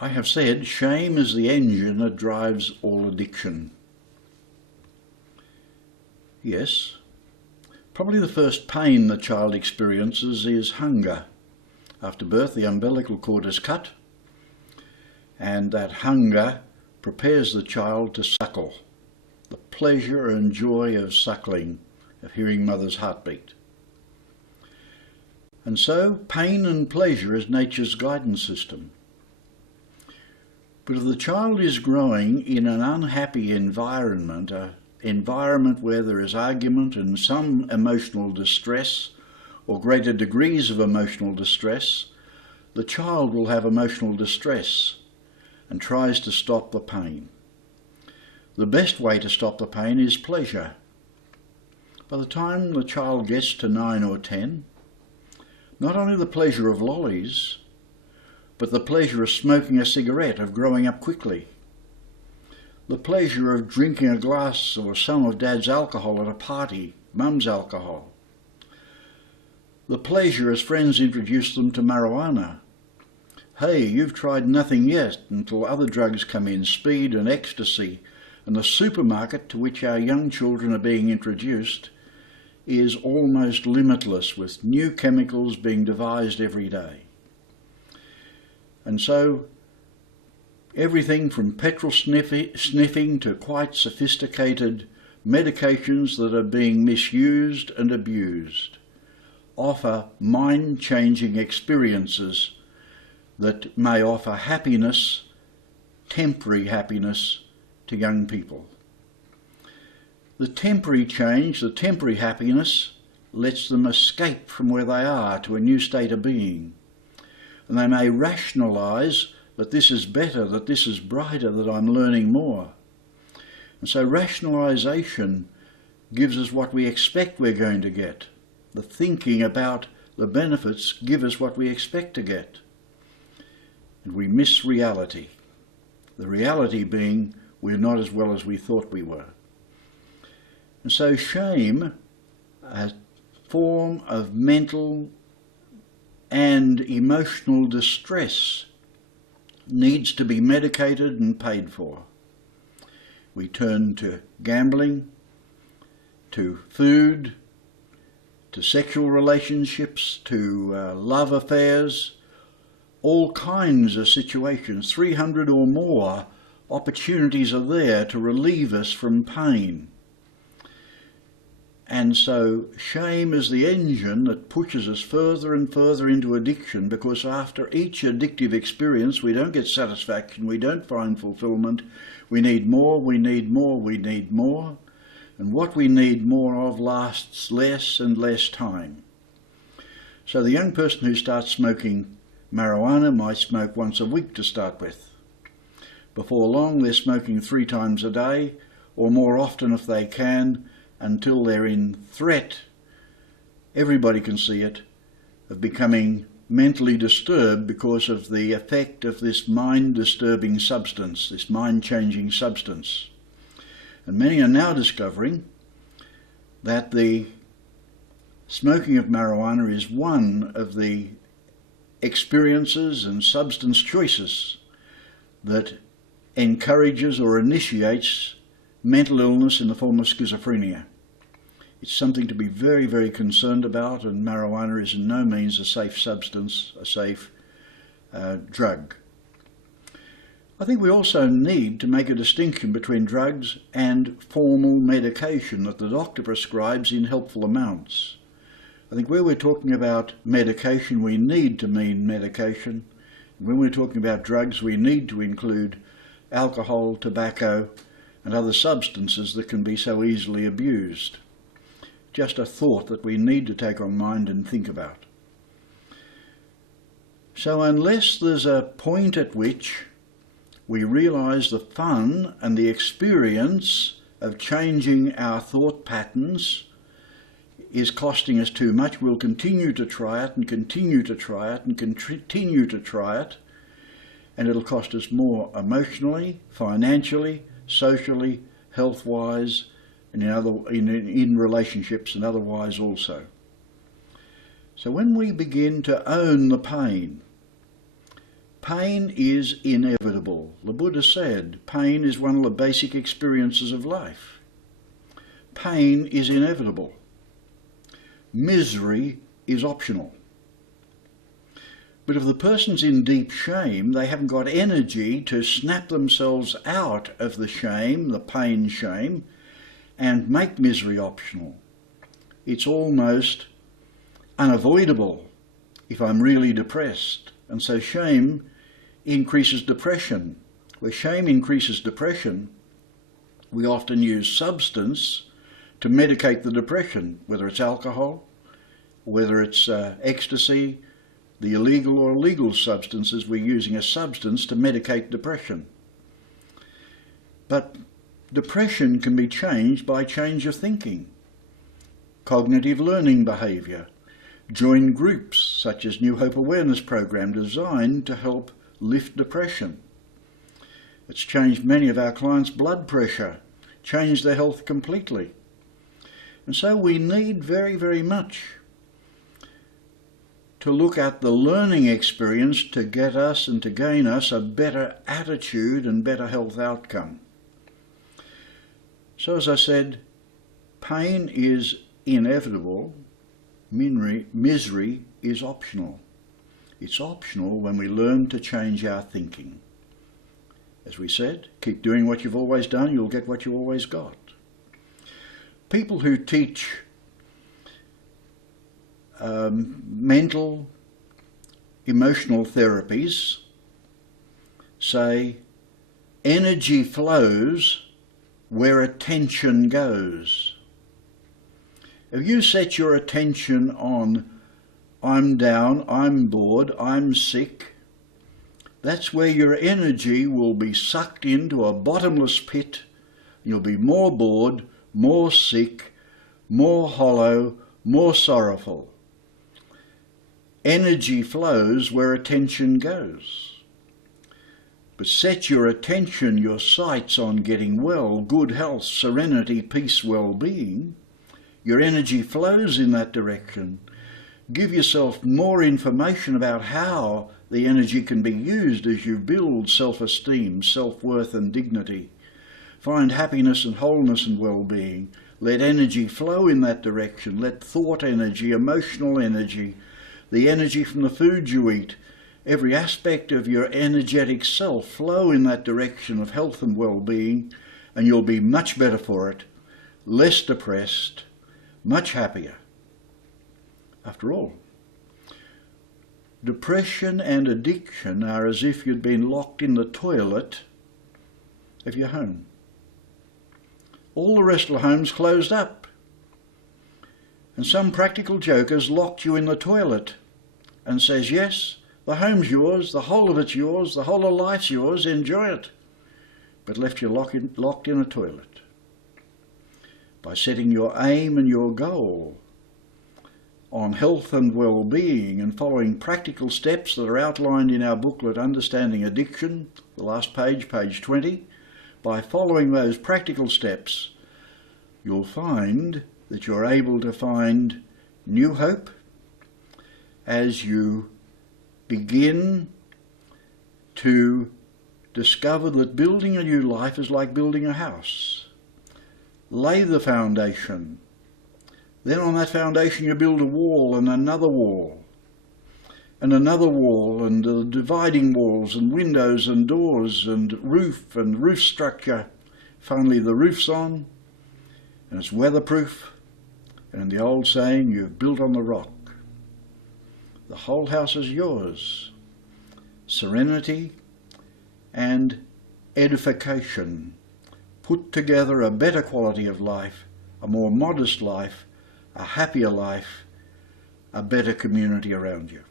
I have said shame is the engine that drives all addiction. Yes, probably the first pain the child experiences is hunger. After birth, the umbilical cord is cut, and that hunger prepares the child to suckle. The pleasure and joy of suckling, of hearing mother's heartbeat. And so, pain and pleasure is nature's guidance system. But if the child is growing in an unhappy environment, an environment where there is argument and some emotional distress, or greater degrees of emotional distress, the child will have emotional distress and tries to stop the pain. The best way to stop the pain is pleasure. By the time the child gets to 9 or 10, not only the pleasure of lollies, but the pleasure of smoking a cigarette, of growing up quickly. The pleasure of drinking a glass or some of Dad's alcohol at a party, Mum's alcohol. The pleasure as friends introduce them to marijuana. Hey, you've tried nothing yet, until other drugs come in, speed and ecstasy, and the supermarket to which our young children are being introduced is almost limitless, with new chemicals being devised every day. And so everything from petrol sniffing to quite sophisticated medications that are being misused and abused offer mind-changing experiences that may offer happiness, temporary happiness, to young people. The temporary change, the temporary happiness, lets them escape from where they are to a new state of being. And they may rationalise that this is better, that this is brighter, that I'm learning more. And so rationalisation gives us what we expect we're going to get. The thinking about the benefits give us what we expect to get. And we miss reality. The reality being we're not as well as we thought we were. And so shame, a form of mental and emotional distress, needs to be medicated and paid for. We turn to gambling, to food, to sexual relationships, to love affairs, all kinds of situations. 300 or more opportunities are there to relieve us from pain. And so shame is the engine that pushes us further and further into addiction, because after each addictive experience we don't get satisfaction, we don't find fulfillment, we need more, we need more, we need more, and what we need more of lasts less and less time. So the young person who starts smoking marijuana might smoke once a week to start with. Before long they're smoking 3 times a day, or more often if they can, until they're in threat, everybody can see it, of becoming mentally disturbed because of the effect of this mind-disturbing substance, this mind-changing substance. And many are now discovering that the smoking of marijuana is one of the experiences and substance choices that encourages or initiates mental illness in the form of schizophrenia. It's something to be very, very concerned about, and marijuana is in no means a safe substance, a safe drug. I think we also need to make a distinction between drugs and formal medication that the doctor prescribes in helpful amounts. I think where we're talking about medication, we need to mean medication. When we're talking about drugs, we need to include alcohol, tobacco, and other substances that can be so easily abused. Just a thought that we need to take on mind and think about. So unless there's a point at which we realise the fun and the experience of changing our thought patterns is costing us too much, we'll continue to try it and continue to try it and continue to try it, and it'll cost us more emotionally, financially, socially, health-wise, and in relationships and otherwise also. So when we begin to own the pain Pain is inevitable. The Buddha said pain is one of the basic experiences of life. Pain is inevitable. Misery is optional. But if the person's in deep shame, they haven't got energy to snap themselves out of the shame, the pain shame, and make misery optional. It's almost unavoidable if I'm really depressed. And so shame increases depression. Where shame increases depression, we often use substance to medicate the depression, whether it's alcohol, whether it's ecstasy, the illegal or legal substances. We're using a substance to medicate depression. But depression can be changed by change of thinking, cognitive learning behaviour. Join groups such as New Hope Awareness Program designed to help lift depression. It's changed many of our clients' blood pressure, changed their health completely. And so we need very, very much to look at the learning experience to get us and to gain us a better attitude and better health outcome. So as I said, pain is inevitable, misery is optional. It's optional when we learn to change our thinking. As we said, keep doing what you've always done, you'll get what you always got. People who teach mental, emotional therapies say energy flows where attention goes. If you set your attention on I'm down, I'm bored, I'm sick, that's where your energy will be sucked into a bottomless pit. You'll be more bored, more sick, more hollow, more sorrowful. Energy flows where attention goes. But set your attention, your sights on getting well, good health, serenity, peace, well-being. Your energy flows in that direction. Give yourself more information about how the energy can be used as you build self-esteem, self-worth and dignity. Find happiness and wholeness and well-being. Let energy flow in that direction. Let thought energy, emotional energy, the energy from the food you eat, every aspect of your energetic self flow in that direction of health and well-being, and you'll be much better for it, less depressed, much happier. After all, depression and addiction are as if you'd been locked in the toilet of your home. All the rest of the home's closed up. And some practical joker's locked you in the toilet and says, yes, the home's yours, the whole of it's yours, the whole of life's yours, enjoy it. But left you locked in a toilet. By setting your aim and your goal on health and well-being and following practical steps that are outlined in our booklet, Understanding Addiction, the last page, page 20, by following those practical steps, you'll find that you're able to find new hope as you begin to discover that building a new life is like building a house. Lay the foundation. Then on that foundation you build a wall and another wall and another wall and dividing walls and windows and doors and roof structure. Finally the roof's on and it's weatherproof, and the old saying, you've built on the rock. The whole house is yours. Serenity and edification put together a better quality of life, a more modest life, a happier life, a better community around you.